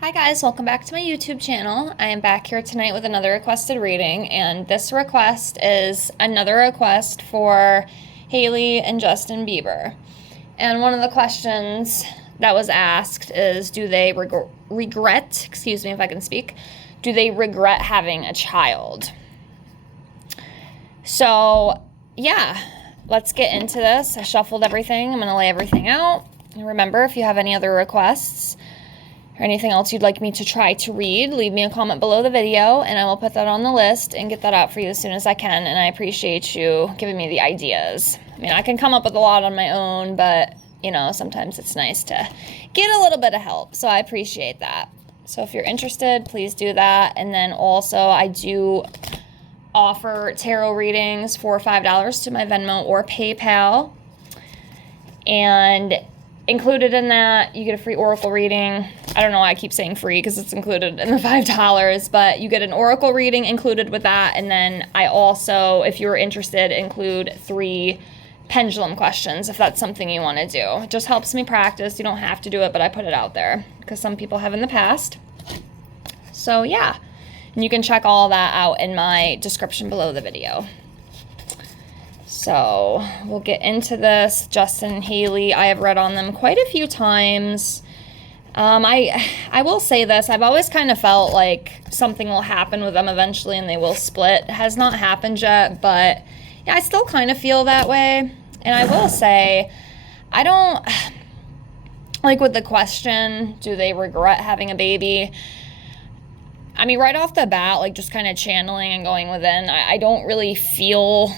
Hi guys, welcome back to my YouTube channel. I am back here tonight with another requested reading, and this request is another request for Hailey and Justin Bieber. And one of the questions that was asked is, do they regret, excuse me if I can speak, do they regret having a child? So, yeah, let's get into this. I shuffled everything. I'm going to lay everything out. And remember, if you have any other requests or anything else you'd like me to try to read, leave me a comment below the video and I will put that on the list and get that out for you as soon as I can. And I appreciate you giving me the ideas. I mean, I can come up with a lot on my own, but you know, sometimes it's nice to get a little bit of help. So I appreciate that. So if you're interested, please do that. And then also I do offer tarot readings for $5 to my Venmo or PayPal. And included in that, you get a free oracle reading. I don't know why I keep saying free because it's included in the $5, but you get an oracle reading included with that. And then I also, if you're interested, include 3 pendulum questions if that's something you want to do. It just helps me practice. You don't have to do it, but I put it out there because some people have in the past. So yeah, and you can check all that out in my description below the video. So we'll get into this. Justin and Hailey, I have read on them quite a few times. I will say this, I've always kind of felt like something will happen with them eventually and they will split. It has not happened yet, but yeah, I still kind of feel that way. And I will say, I don't, like with the question, do they regret having a baby? I mean, right off the bat, like just kind of channeling and going within, I don't really feel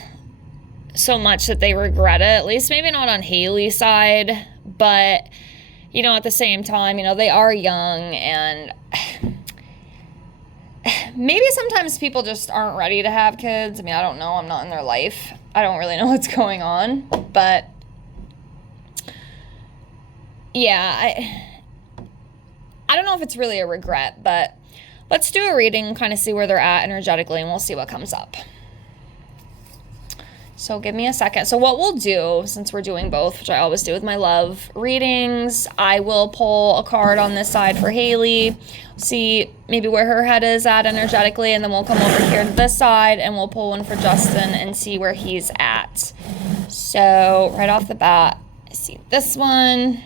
so much that they regret it, at least maybe not on Hailey's side, but you know, at the same time, you know, they are young and maybe sometimes people just aren't ready to have kids. I mean, I don't know, I'm not in their life. I don't really know what's going on, but yeah, I don't know if it's really a regret, but let's do a reading, kind of see where they're at energetically, and we'll see what comes up. So give me a second. So what we'll do, since we're doing both, which I always do with my love readings, I will pull a card on this side for Hailey, see maybe where her head is at energetically, and then we'll come over here to this side and we'll pull one for Justin and see where he's at. So right off the bat, I see this one.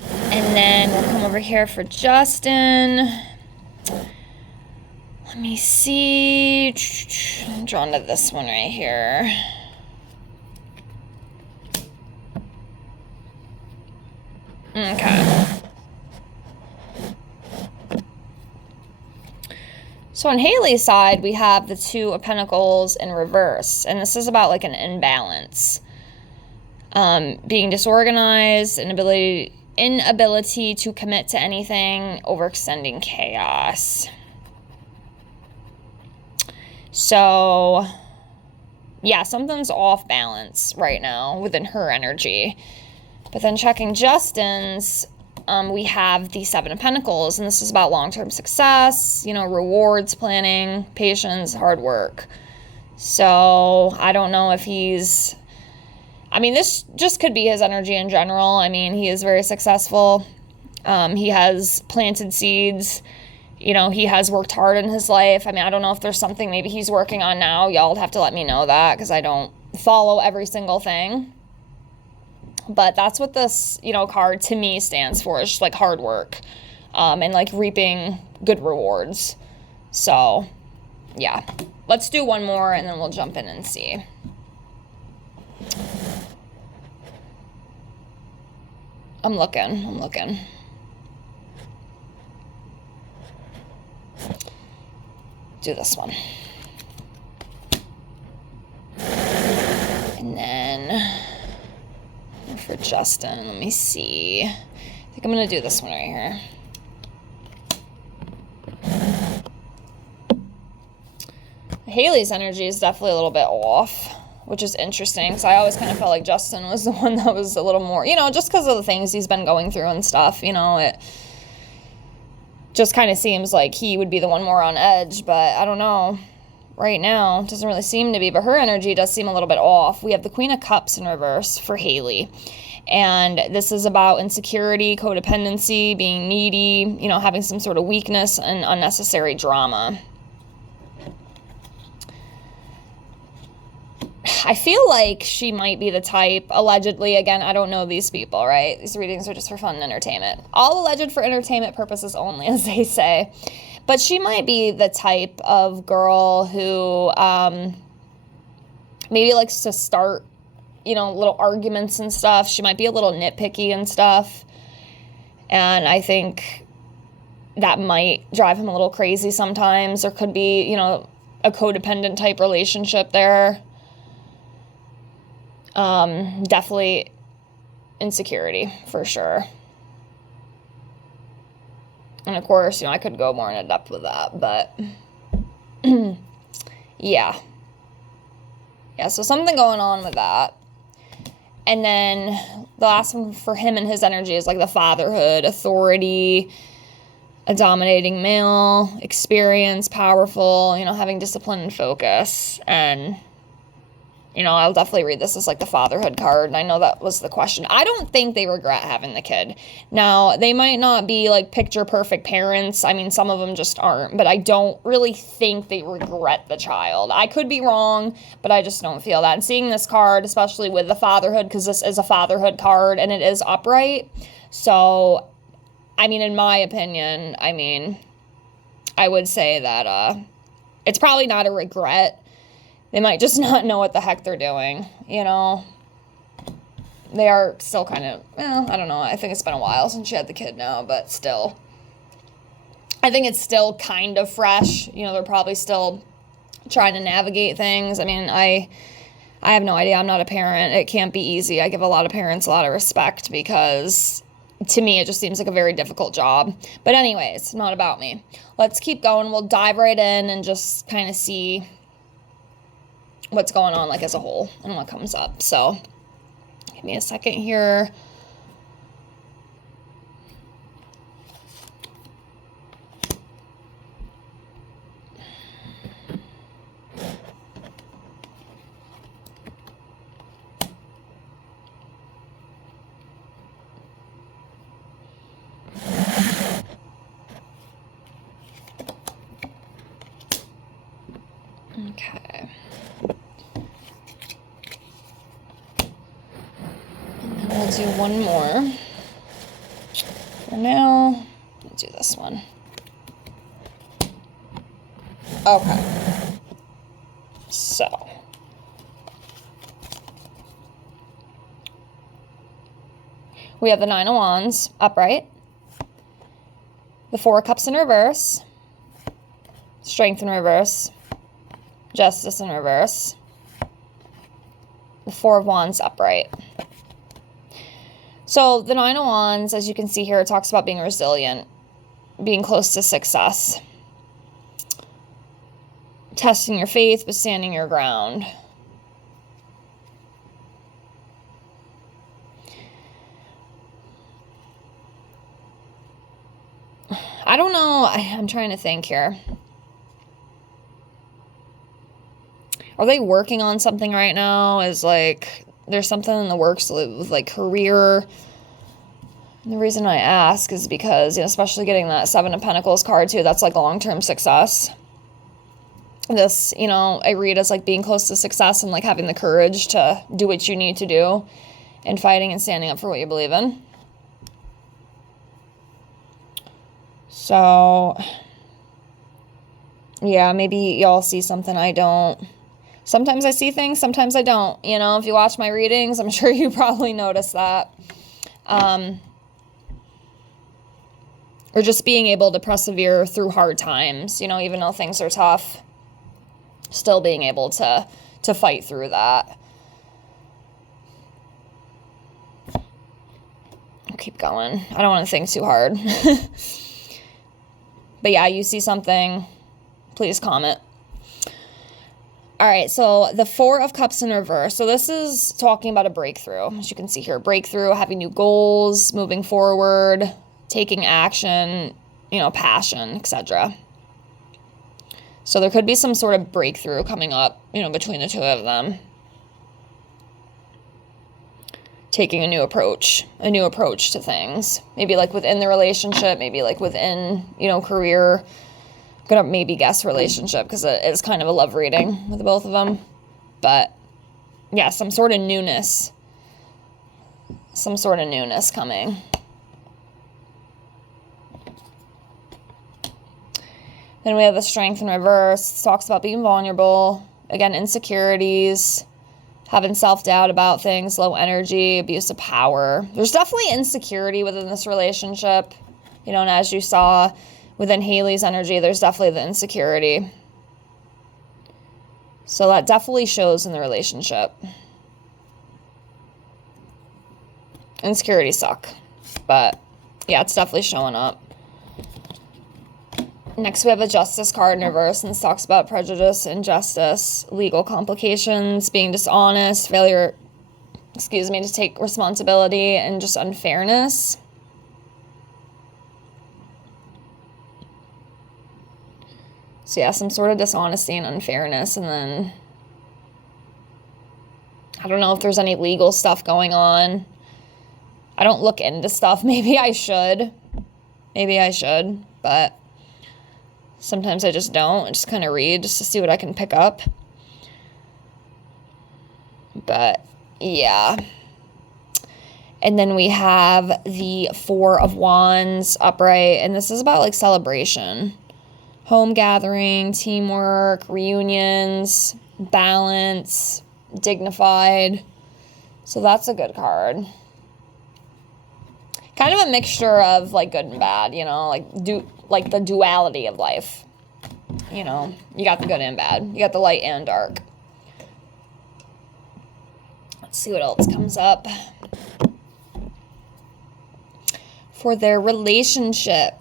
And then we'll come over here for Justin. Let me see. I'm drawn to this one right here. Okay. So on Hailey's side, we have the 2 of Pentacles in reverse. And this is about like an imbalance. Being disorganized, inability to commit to anything, overextending chaos. So, yeah, something's off balance right now within her energy. But then checking Justin's, we have the 7 of Pentacles, and this is about long-term success, you know, rewards, planning, patience, hard work. So, I don't know if he's, I mean, this just could be his energy in general. I mean, he is very successful. He has planted seeds. You know, he has worked hard in his life. I mean, I don't know if there's something maybe he's working on now. Y'all have to let me know that because I don't follow every single thing. But that's what this, you know, card to me stands for. It's just like hard work and like reaping good rewards. So, yeah. Let's do one more and then we'll jump in and see. I'm looking. Do this one. And then for Justin, let me see. I think I'm going to do this one right here. Hailey's energy is definitely a little bit off, which is interesting because I always kind of felt like Justin was the one that was a little more, you know, just because of the things he's been going through and stuff, you know, it just kind of seems like he would be the one more on edge, but I don't know. right now. Doesn't really seem to be, but her energy does seem a little bit off. We have the Queen of Cups in reverse for Hailey. And this is about insecurity, codependency, being needy, you know, having some sort of weakness and unnecessary drama. I feel like she might be the type, allegedly, again, I don't know these people, right? These readings are just for fun and entertainment. All alleged for entertainment purposes only, as they say. But she might be the type of girl who maybe likes to start, you know, little arguments and stuff. She might be a little nitpicky and stuff. And I think that might drive him a little crazy sometimes. There could be, you know, a codependent type relationship there. Definitely insecurity for sure. And of course, you know, I could go more in depth with that, but yeah. Yeah, so something going on with that. And then the last one for him and his energy is like the fatherhood, authority, a dominating male, experience, powerful, you know, having discipline and focus. And you know, I'll definitely read this as like the fatherhood card. And I know that was the question. I don't think they regret having the kid. Now, they might not be like picture perfect parents. I mean, some of them just aren't. But I don't really think they regret the child. I could be wrong, but I just don't feel that. And seeing this card, especially with the fatherhood, because this is a fatherhood card and it is upright. So, I mean, in my opinion, I mean, I would say that it's probably not a regret. They might just not know what the heck they're doing, you know. They are still kind of, well, I don't know. I think it's been a while since she had the kid now, but still. I think it's still kind of fresh. You know, they're probably still trying to navigate things. I mean, I have no idea. I'm not a parent. It can't be easy. I give a lot of parents a lot of respect because to me, it just seems like a very difficult job. But anyways, not about me. Let's keep going. We'll dive right in and just kind of see what's going on like as a whole and what comes up. So give me a second here. Okay. We'll do one more. For now, let's do this one. Okay. So. We have the Nine of Wands upright. The Four of Cups in reverse. Strength in reverse. Justice in reverse. The Four of Wands upright. So the Nine of Wands, as you can see here, it talks about being resilient, being close to success, testing your faith, but standing your ground. I don't know. I'm trying to think here. Are they working on something right now? Is like there's something in the works with like career. And the reason I ask is because, you know, especially getting that Seven of Pentacles card too, that's like long-term success. This, you know, I read as like being close to success and like having the courage to do what you need to do and fighting and standing up for what you believe in. So, yeah, maybe y'all see something I don't. Sometimes I see things, sometimes I don't. You know, if you watch my readings, I'm sure you probably notice that. Or just being able to persevere through hard times, you know, even though things are tough, still being able to fight through that. I'll keep going. I don't want to think too hard. But yeah, you see something, please comment. All right, so the Four of Cups in reverse. So this is talking about a breakthrough. As you can see here, breakthrough, having new goals, moving forward, taking action, you know, passion, etc. So there could be some sort of breakthrough coming up, between the two of them. Taking a new approach to things. Maybe like within the relationship, maybe like within, career. I'm gonna maybe guess relationship because it is kind of a love reading with both of them. But yeah, some sort of newness. Some sort of newness coming. Then we have the Strength in reverse. It talks about being vulnerable. Again, insecurities, having self-doubt about things, low energy, abuse of power. There's definitely insecurity within this relationship. And as you saw within Hailey's energy, there's definitely the insecurity. So that definitely shows in the relationship. Insecurities suck. But yeah, it's definitely showing up. Next, we have a Justice card in reverse, and this talks about prejudice, injustice, legal complications, being dishonest, failure, to take responsibility, and just unfairness. So yeah, some sort of dishonesty and unfairness, and then I don't know if there's any legal stuff going on. I don't look into stuff. Maybe I should, but sometimes I just don't. I just kind of read just to see what I can pick up. But yeah. And then we have the Four of Wands upright. And this is about like celebration. Home gathering, teamwork, reunions, balance, dignified. So that's a good card. Kind of a mixture of like good and bad, like the duality of life. You got the good and bad. You got the light and dark. Let's see what else comes up for their relationship.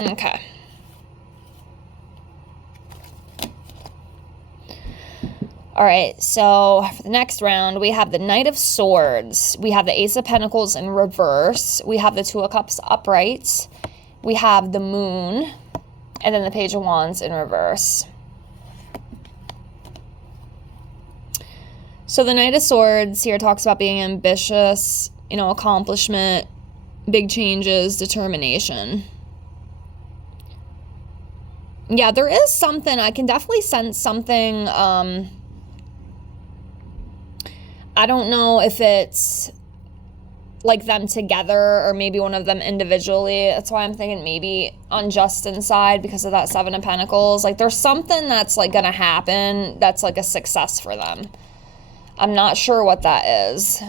Okay. All right, so for the next round, we have the Knight of Swords. We have the Ace of Pentacles in reverse. We have the Two of Cups upright. We have the Moon. And then the Page of Wands in reverse. So the Knight of Swords here talks about being ambitious, accomplishment, big changes, determination. Yeah, there is something. I can definitely sense something. I don't know if it's like them together or maybe one of them individually. That's why I'm thinking maybe on Justin's side because of that Seven of Pentacles. Like there's something that's like going to happen that's like a success for them. I'm not sure what that is,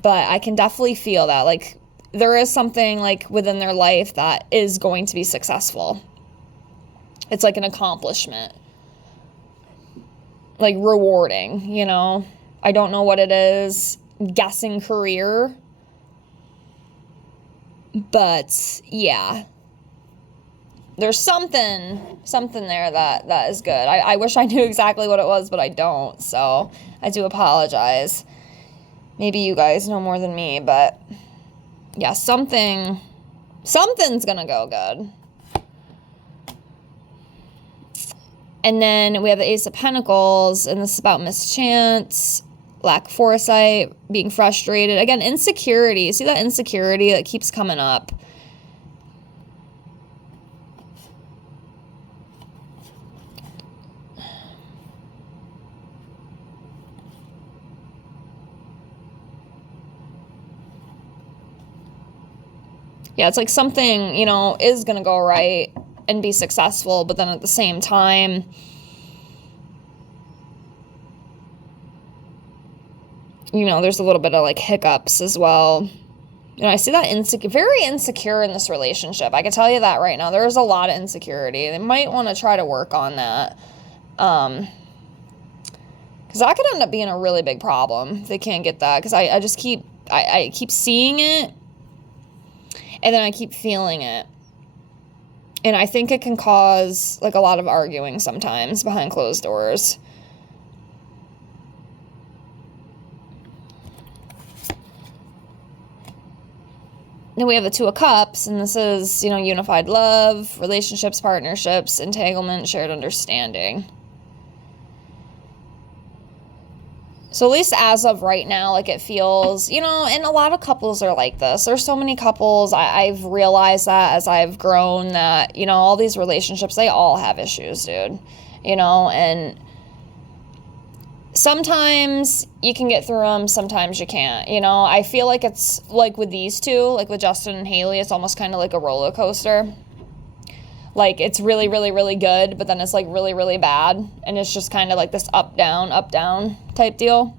but I can definitely feel that. Like there is something like within their life that is going to be successful. It's like an accomplishment. Like rewarding, I don't know what it is. I'm guessing career. But yeah. There's something there that is good. I wish I knew exactly what it was, but I don't. So I do apologize. Maybe you guys know more than me, but yeah, something's gonna go good. And then we have the Ace of Pentacles, and this is about mischance, lack of foresight, being frustrated. Again, insecurity. See that insecurity that keeps coming up? Yeah, it's like something, is going to go right and be successful, but then at the same time, there's a little bit of like hiccups as well. I see that very insecure in this relationship. I can tell you that right now. There's a lot of insecurity. They might want to try to work on that. Because that could end up being a really big problem if they can't get that. Because I just keep, I keep seeing it, and then I keep feeling it. And I think it can cause, like, a lot of arguing sometimes behind closed doors. Then we have the Two of Cups, and this is, you know, unified love, relationships, partnerships, entanglement, shared understanding. So at least as of right now, like, it feels, you know, and a lot of couples are like this. There's so many couples, I've realized that as I've grown, that, you know, all these relationships, they all have issues, dude. You know, and sometimes you can get through them, sometimes you can't. You know, I feel like it's like with these two, like with Justin and Hailey, it's almost kind of like a roller coaster. Like, it's really, really, really good, but then it's, like, really, really bad. And it's just kind of like this up, down type deal.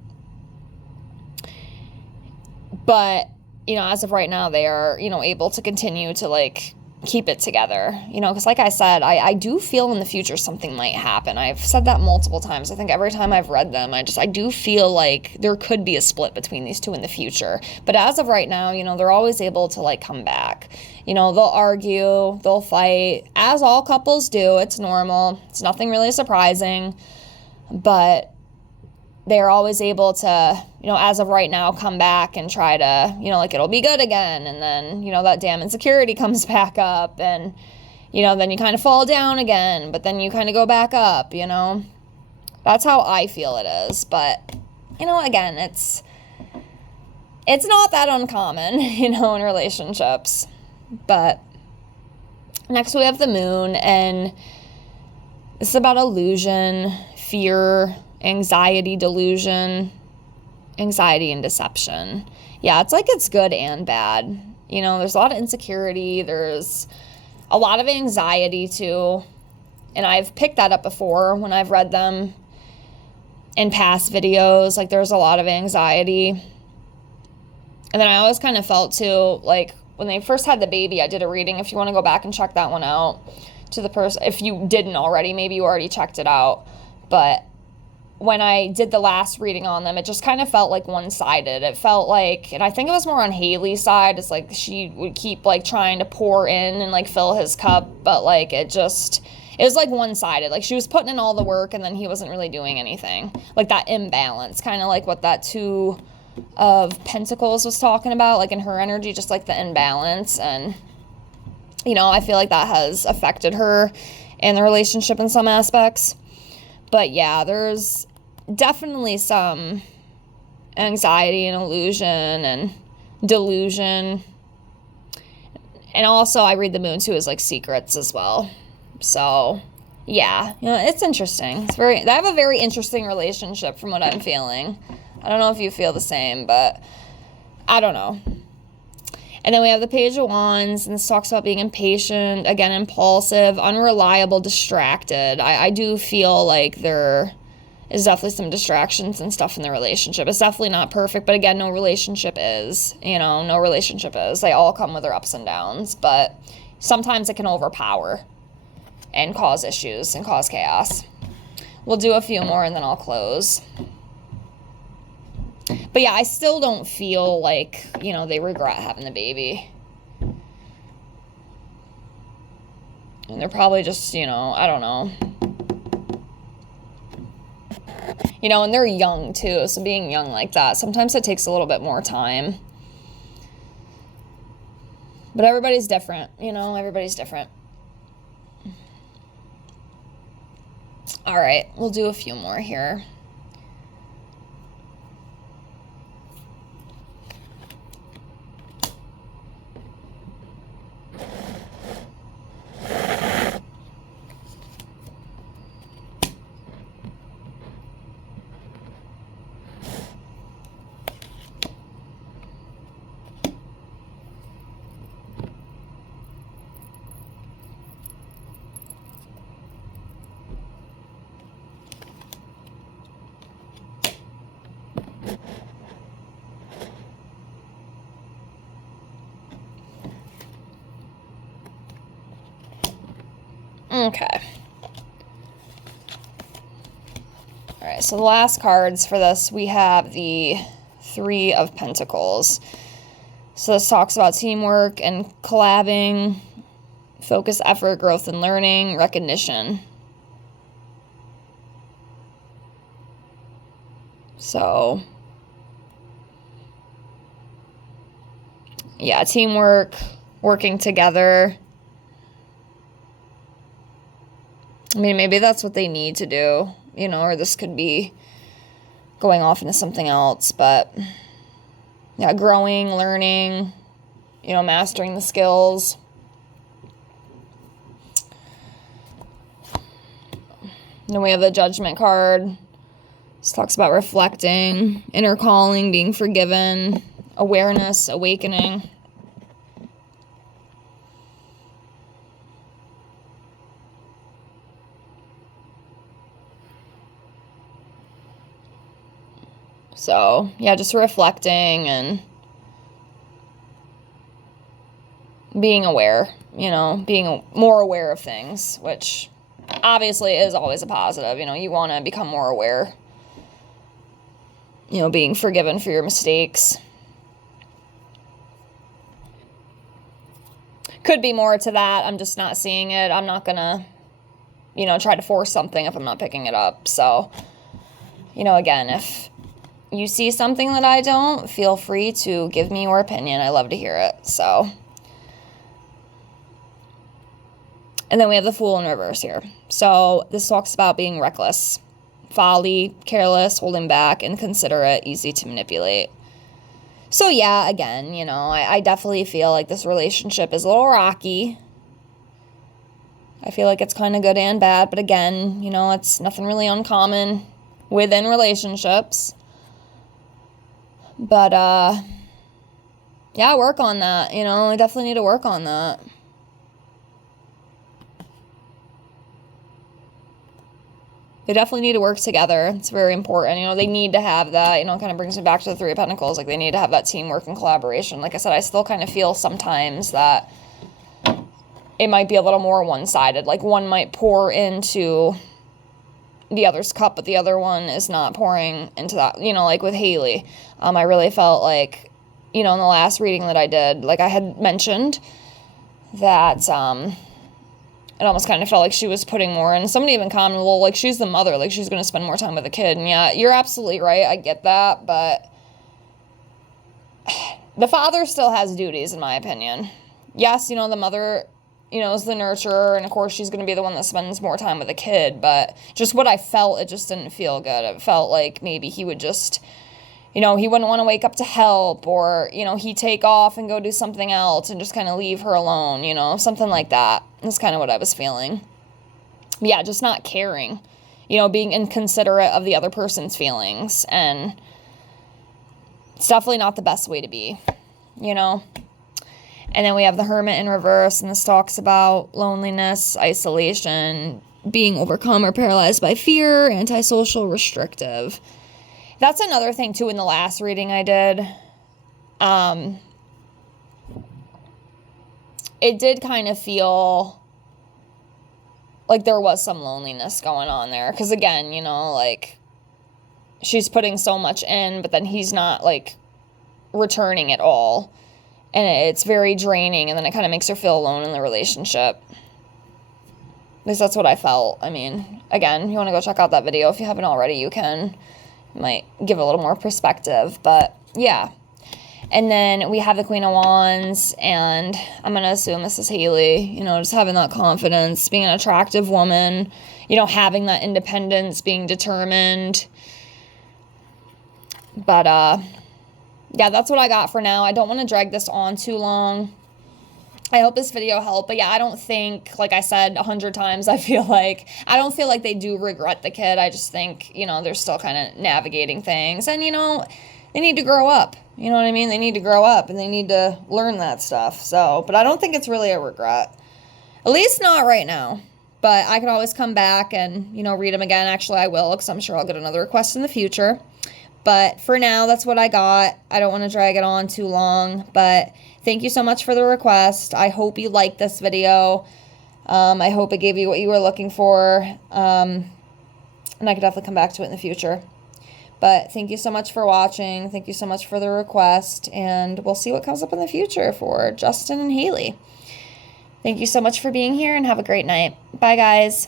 But, you know, as of right now, they are, you know, able to continue to, like, keep it together. You know, because like I said, I do feel in the future something might happen. I've said that multiple times. I think every time I've read them, I do feel like there could be a split between these two in the future. But as of right now, you know, they're always able to, like, come back. You know, they'll argue, they'll fight, as all couples do. It's normal. It's nothing really surprising. But they're always able to, you know, as of right now, come back and try to, you know, like, it'll be good again. And then, you know, that damn insecurity comes back up, and, you know, then you kind of fall down again, but then you kind of go back up, you know. That's how I feel it is. But, you know, again, it's not that uncommon, you know, in relationships. But next we have the Moon, and this is about illusion, fear, anxiety, delusion, anxiety, and deception. Yeah, it's like it's good and bad. You know, there's a lot of insecurity. There's a lot of anxiety, too. And I've picked that up before when I've read them in past videos. Like, there's a lot of anxiety. And then I always kind of felt, too, like, when they first had the baby, I did a reading. If you want to go back and check that one out, to the person, if you didn't already, maybe you already checked it out. But when I did the last reading on them, it just kind of felt like one-sided. It felt like, and I think it was more on Hailey's side, it's like she would keep, like, trying to pour in and, like, fill his cup, but, like, it was like one-sided. Like, she was putting in all the work, and then he wasn't really doing anything. Like, that imbalance, kind of like what that Two of Pentacles was talking about, like, in her energy, just like the imbalance. And, you know, I feel like that has affected her in the relationship in some aspects. But yeah, there's definitely some anxiety and illusion and delusion. And also, I read the Moon too as, like, secrets as well. So yeah, you know, it's interesting. They have a very interesting relationship from what I'm feeling. I don't know if you feel the same, but I don't know. And then we have the Page of Wands, and this talks about being impatient, again, impulsive, unreliable, distracted. I do feel like there is definitely some distractions and stuff in the relationship. It's definitely not perfect, but again, no relationship is. You know, no relationship is. They all come with their ups and downs, but sometimes it can overpower and cause issues and cause chaos. We'll do a few more and then I'll close. But yeah, I still don't feel like, you know, they regret having the baby. And they're probably just, you know, I don't know. You know, and they're young too, so being young like that, sometimes it takes a little bit more time. But everybody's different, you know, everybody's different. All right, we'll do a few more here. Okay. All right, right, so the last cards for this, we have the Three of Pentacles. So this talks about teamwork and collabing, focus, effort, growth and learning, recognition. So, yeah, teamwork, working together. I mean, maybe that's what they need to do, you know, or this could be going off into something else, but yeah, growing, learning, you know, mastering the skills. Then we have the Judgment card. This talks about reflecting, inner calling, being forgiven, awareness, awakening. So, yeah, just reflecting and being aware, you know, being more aware of things, which obviously is always a positive. You know, you want to become more aware, you know, being forgiven for your mistakes. Could be more to that. I'm just not seeing it. I'm not going to, you know, try to force something if I'm not picking it up. So, you know, again, if you see something that I don't, feel free to give me your opinion. I love to hear it. So, and then we have the Fool in reverse here. So this talks about being reckless, folly, careless, holding back, inconsiderate, easy to manipulate. So yeah, again, you know, I definitely feel like this relationship is a little rocky. I feel like it's kind of good and bad, but again, you know, it's nothing really uncommon within relationships. But, yeah, work on that, you know, I definitely need to work on that. They definitely need to work together. It's very important. You know, they need to have that, you know, it kind of brings me back to the Three of Pentacles. Like, they need to have that teamwork and collaboration. Like I said, I still kind of feel sometimes that it might be a little more one-sided. Like, one might pour into the other's cup, but the other one is not pouring into that. You know, like with Hailey, I really felt like, you know, in the last reading that I did, like I had mentioned that, it almost kind of felt like she was putting more in. Somebody even commented, well, like, she's the mother, like, she's going to spend more time with the kid. And yeah, you're absolutely right. I get that, but the father still has duties, in my opinion. Yes, you know, the mother, you know, is the nurturer, and of course she's going to be the one that spends more time with the kid, but just what I felt, it just didn't feel good. It felt like maybe he would just, you know, he wouldn't want to wake up to help, or, you know, he'd take off and go do something else and just kind of leave her alone, you know, something like that. That's kind of what I was feeling. Yeah, just not caring, you know, being inconsiderate of the other person's feelings, and it's definitely not the best way to be, you know. And then we have the Hermit in reverse, and this talks about loneliness, isolation, being overcome or paralyzed by fear, antisocial, restrictive. That's another thing, too, in the last reading I did. It did kind of feel like there was some loneliness going on there. Because, again, you know, like, she's putting so much in, but then he's not, like, returning at all. And it's very draining, and then it kind of makes her feel alone in the relationship. At least that's what I felt. I mean, again, if you want to go check out that video, if you haven't already, you can. It might give a little more perspective, but yeah. And then we have the Queen of Wands, and I'm going to assume this is Hailey, you know, just having that confidence, being an attractive woman, you know, having that independence, being determined. But, yeah, that's what I got for now. I don't want to drag this on too long. I hope this video helped. But yeah, I don't think, like I said 100 times, I don't feel like they do regret the kid. I just think, you know, they're still kind of navigating things. And, you know, they need to grow up. You know what I mean? They need to grow up, and they need to learn that stuff. So, but I don't think it's really a regret. At least not right now. But I can always come back and, you know, read them again. Actually, I will, because I'm sure I'll get another request in the future. But for now, that's what I got. I don't want to drag it on too long, but thank you so much for the request. I hope you liked this video. I hope it gave you what you were looking for. and I could definitely come back to it in the future. But thank you so much for watching. Thank you so much for the request, and we'll see what comes up in the future for Justin and Hailey. Thank you so much for being here, and have a great night. Bye, guys.